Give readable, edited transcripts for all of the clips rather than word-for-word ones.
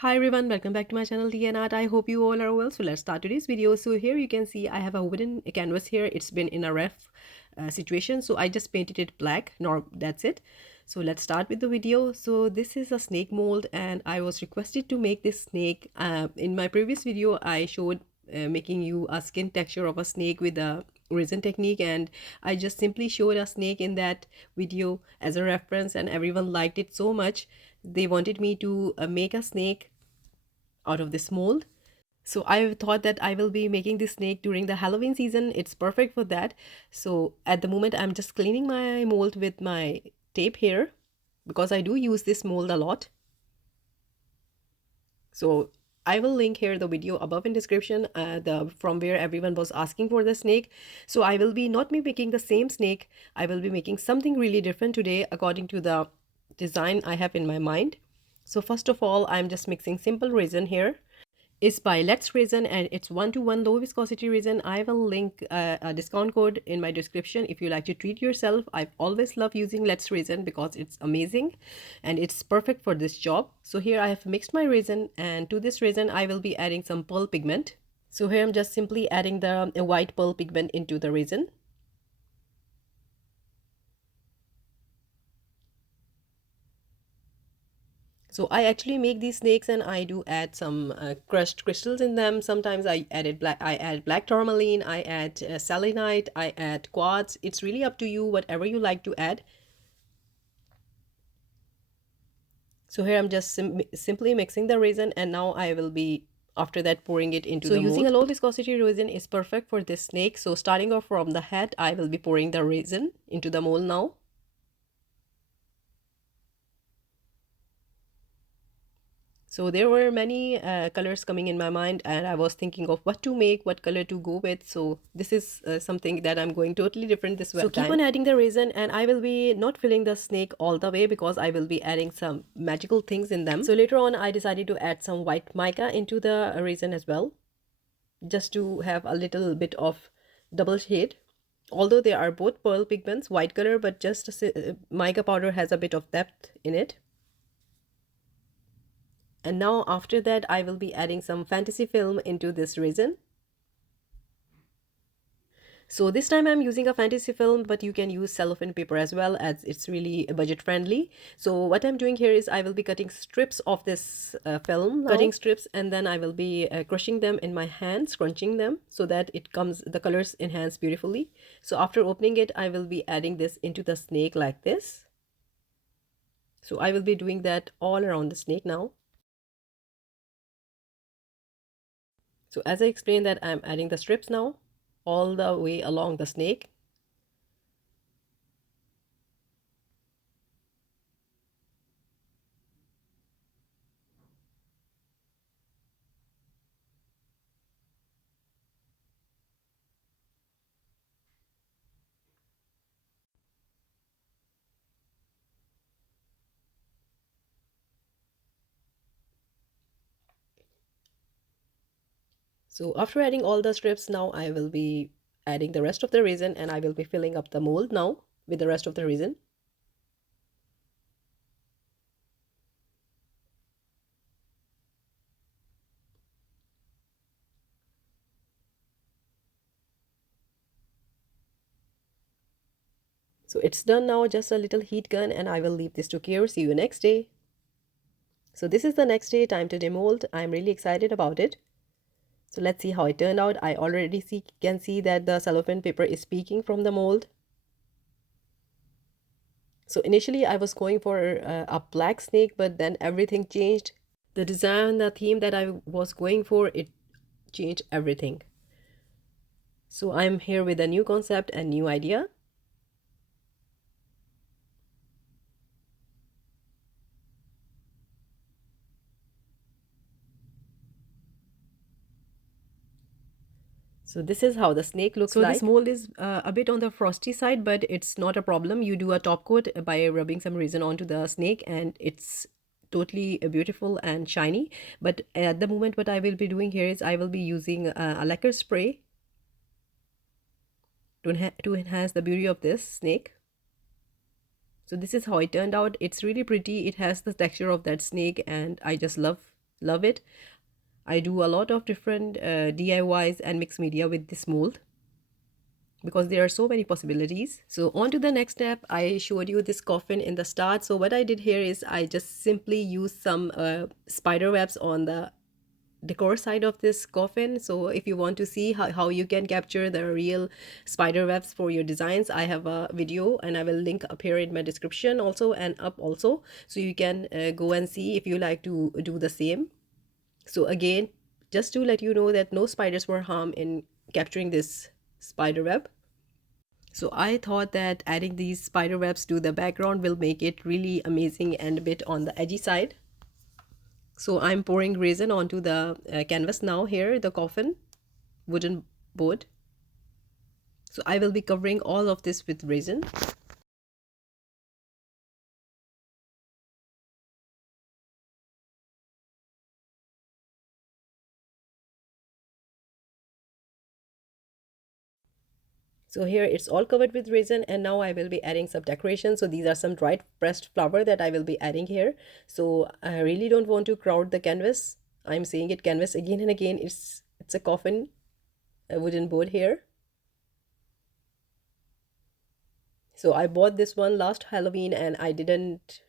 Hi everyone, welcome back to my channel Tea&Art. I hope you all are well. So let's start today's video. So here you can see I have a wooden canvas here. It's been in a ref situation, so I just painted it black. No, that's it. So let's start with the video. So this is a snake mold and I was requested to make this snake. In my previous video I showed making you a skin texture of a snake with a resin technique, and I just simply showed a snake in that video as a reference, and everyone liked it so much they wanted me to make a snake out of this mold. So I thought that I will be making this snake during the Halloween season. It's perfect for that. So at the moment I'm just cleaning my mold with my tape here because I do use this mold a lot. So I will link here the video above in description, from where everyone was asking for the snake. So I will be not be making the same snake. I will be making something really different today according to the design I have in my mind. So first of all, I'm just mixing simple resin here. It's by Let's Resin and it's 1:1 low viscosity resin. I will link a discount code in my description if you like to treat yourself. I've always loved using Let's Resin because it's amazing and it's perfect for this job. So here I have mixed my resin, and to this resin I will be adding some pearl pigment. So here I'm just simply adding the white pearl pigment into the resin. So I actually make these snakes and I do add some crushed crystals in them. Sometimes I add black tourmaline, I add selenite, I add quartz. It's really up to you, whatever you like to add. So here I'm just simply mixing the resin, and now I will be after that pouring it into the mold. So using a low viscosity resin is perfect for this snake. So starting off from the head, I will be pouring the resin into the mold now. So there were many colors coming in my mind, and I was thinking of what to make, what color to go with. So this is something that I'm going totally different this time. So keep on adding the resin, and I will be not filling the snake all the way because I will be adding some magical things in them. So later on I decided to add some white mica into the resin as well, just to have a little bit of double shade. Although they are both pearl pigments, white color, but just mica powder has a bit of depth in it. And now after that I will be adding some fantasy film into this resin. So this time I'm using a fantasy film, but you can use cellophane paper as well, as it's really budget friendly. So what I'm doing here is I will be cutting strips of this film, cutting strips, and then I will be crushing them in my hand, scrunching them so that the colors enhance beautifully. So after opening it, I will be adding this into the snake like this. So I will be doing that all around the snake now. So as I explained that I'm adding the strips now all the way along the snake. So after adding all the strips, now I will be adding the rest of the resin, and I will be filling up the mold now with the rest of the resin. So it's done now, just a little heat gun, and I will leave this to cure. See you next day. So this is the next day, time to demold. I'm really excited about it. So let's see how it turned out. I already can see that the cellophane paper is peeking from the mold. So initially I was going for a black snake, but then everything changed. The design, the theme that I was going for, it changed everything. So I'm here with a new concept and new idea. So this is how the snake looks like. So this mold is a bit on the frosty side, but it's not a problem. You do a top coat by rubbing some resin onto the snake and it's totally beautiful and shiny. But at the moment what I will be doing here is I will be using a lacquer spray to enhance the beauty of this snake. So this is how it turned out. It's really pretty. It has the texture of that snake and I just love Love it. I do a lot of different DIYs and mixed media with this mold because there are so many possibilities. So on to the next step. I showed you this coffin in the start. So what I did here is I just simply used some spider webs on the decor side of this coffin. So if you want to see how you can capture the real spider webs for your designs, I have a video and I will link up here in my description also and up also, so you can go and see if you like to do the same. So again, just to let you know that no spiders were harmed in capturing this spider web. So I thought that adding these spider webs to the background will make it really amazing and a bit on the edgy side. So I'm pouring resin onto the canvas now here, the coffin, wooden board. So I will be covering all of this with resin. So here it's all covered with resin, and now I will be adding some decoration. So these are some dried pressed flower that I will be adding here. So I really don't want to crowd the canvas. I'm saying it canvas again and again. It's a coffin, a wooden board here. So I bought this one last Halloween and I didn't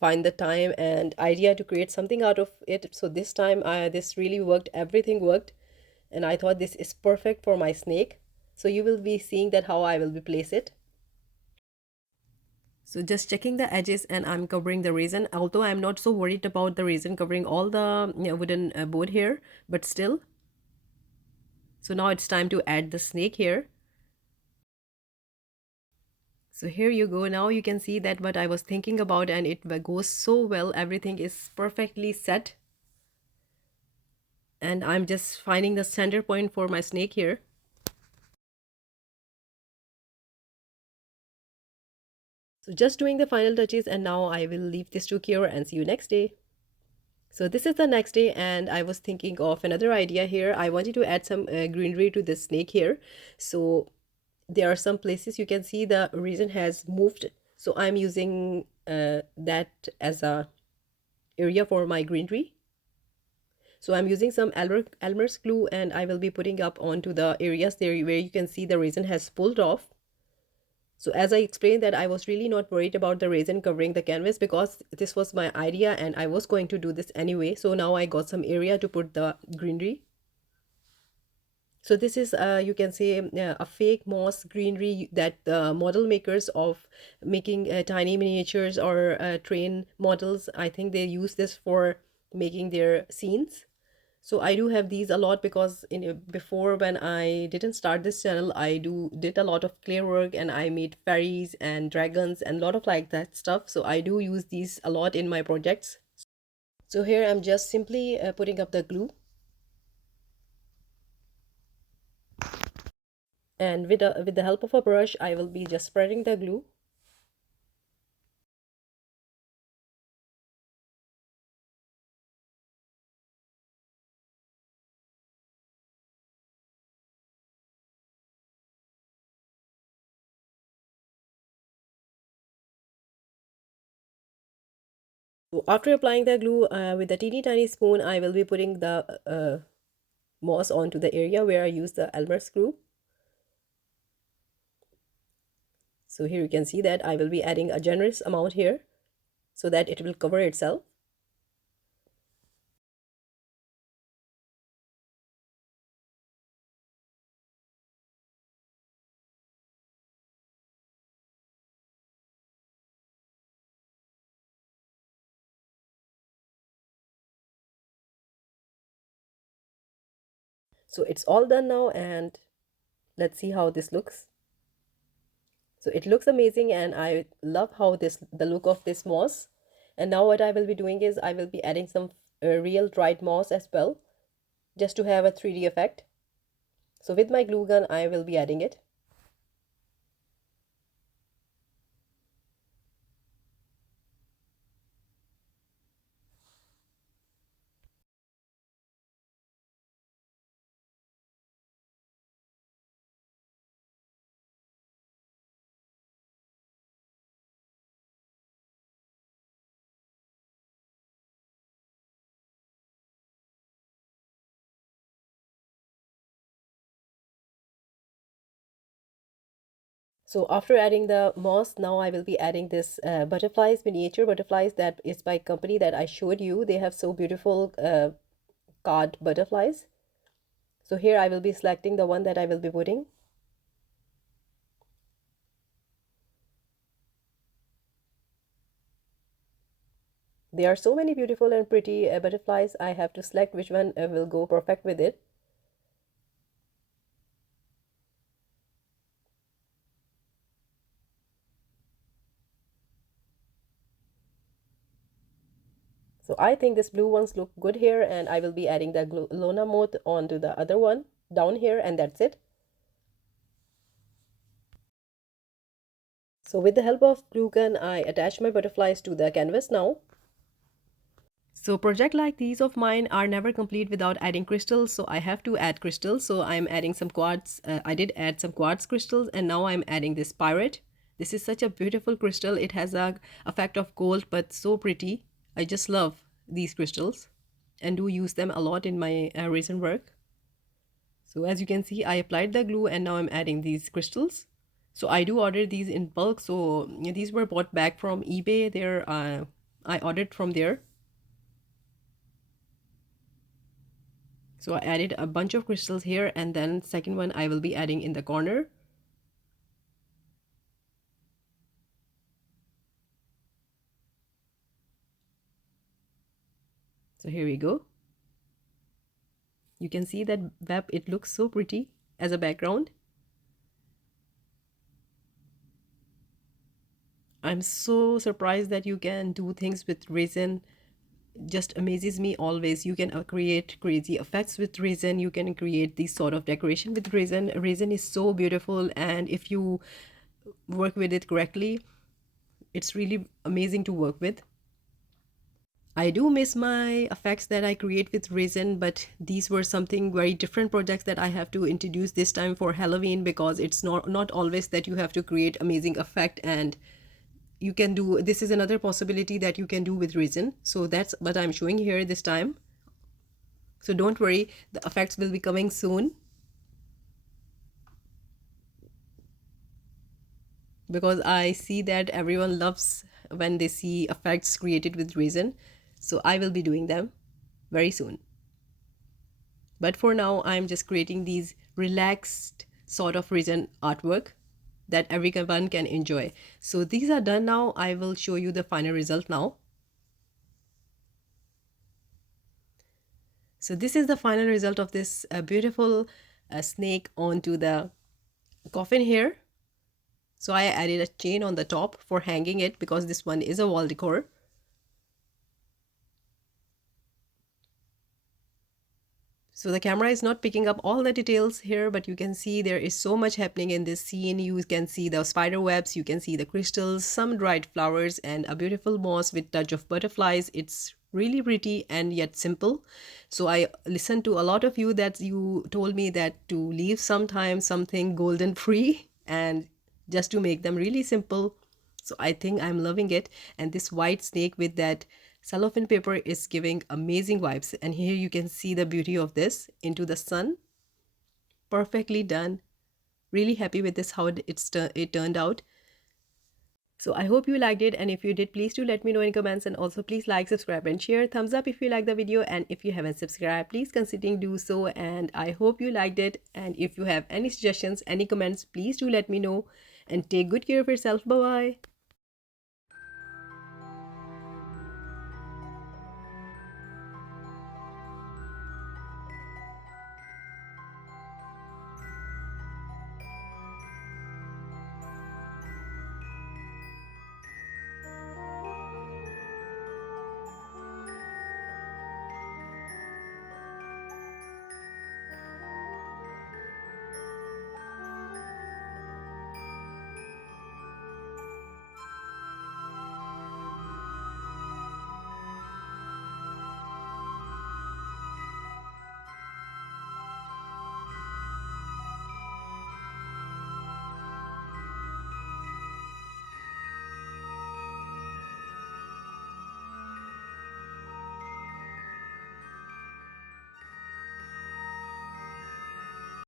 find the time and idea to create something out of it. So this time this really worked. Everything worked, and I thought this is perfect for my snake. So you will be seeing that how I will be place it. So just checking the edges and I'm covering the resin. Although I'm not so worried about the resin covering all the wooden board here, but still. So now it's time to add the snake here. So here you go. Now you can see that what I was thinking about, and it goes so well. Everything is perfectly set. And I'm just finding the center point for my snake here. So just doing the final touches, and now I will leave this to cure and see you next day. So this is the next day and I was thinking of another idea here. I wanted to add some greenery to this snake here. So there are some places you can see the resin has moved. So I'm using that as a area for my greenery. So I'm using some Elmer's glue and I will be putting up onto the areas there where you can see the resin has pulled off. So as I explained that I was really not worried about the resin covering the canvas because this was my idea and I was going to do this anyway. So now I got some area to put the greenery. So this is you can say a fake moss greenery that the model makers of making tiny miniatures or train models, I think they use this for making their scenes. So I do have these a lot because before when I didn't start this channel, I did a lot of clay work and I made fairies and dragons and a lot of like that stuff. So I do use these a lot in my projects. So here I'm just simply putting up the glue, and with the help of a brush I will be just spreading the glue. So after applying the glue with a teeny tiny spoon, I will be putting the moss onto the area where I use the Elmer's glue. So here you can see that I will be adding a generous amount here so that it will cover itself. So it's all done now and let's see how this looks. So it looks amazing and I love how the look of this moss. And now what I will be doing is I will be adding some real dried moss as well, just to have a 3D effect. So with my glue gun I will be adding it. So after adding the moss, now I will be adding this butterflies, miniature butterflies that is by company that I showed you. They have so beautiful card butterflies. So here I will be selecting the one that I will be putting. There are so many beautiful and pretty butterflies. I have to select which one will go perfect with it. So I think this blue ones look good here, and I will be adding the Lona moth onto the other one down here, and that's it. So with the help of glue gun, I attach my butterflies to the canvas now. So project like these of mine are never complete without adding crystals, so I have to add crystals. So I'm adding some quartz. I did add some quartz crystals, and now I'm adding this pirate. This is such a beautiful crystal. It has a effect of gold, but so pretty. I just love these crystals and do use them a lot in my recent work. So as you can see, I applied the glue and now I'm adding these crystals. So I do order these in bulk. So these were bought back from eBay. I ordered from there. So I added a bunch of crystals here, and then second one I will be adding in the corner. So here we go. You can see that web, it looks so pretty as a background. I'm so surprised that you can do things with resin. Just amazes me always. You can create crazy effects with resin. You can create this sort of decoration with resin. Resin is so beautiful, and if you work with it correctly, it's really amazing to work with. I do miss my effects that I create with resin, but these were something very different projects that I have to introduce this time for Halloween, because it's not always that you have to create amazing effect, and you can do, this is another possibility that you can do with resin. So that's what I'm showing here this time. So don't worry, the effects will be coming soon, because I see that everyone loves when they see effects created with resin. So I will be doing them very soon. But for now, I'm just creating these relaxed sort of resin artwork that everyone can enjoy. So these are done now. I will show you the final result now. So this is the final result of this beautiful snake onto the coffin here. So I added a chain on the top for hanging it, because this one is a wall decor. So the camera is not picking up all the details here, but you can see there is so much happening in this scene. You can see the spider webs, you can see the crystals, some dried flowers, and a beautiful moss with touch of butterflies. It's really pretty and yet simple. So I listened to a lot of you that you told me that to leave sometimes something golden free and just to make them really simple. So I think I'm loving it. And this white snake with that cellophane paper is giving amazing vibes. And here you can see the beauty of this into the sun. Perfectly done. Really happy with this, how it turned out. So I hope you liked it, and if you did, please do let me know in comments, and also please like, subscribe and share. Thumbs up if you like the video, and if you haven't subscribed, please consider do so. And I hope you liked it, and if you have any suggestions, any comments, please do let me know, and take good care of yourself. Bye bye.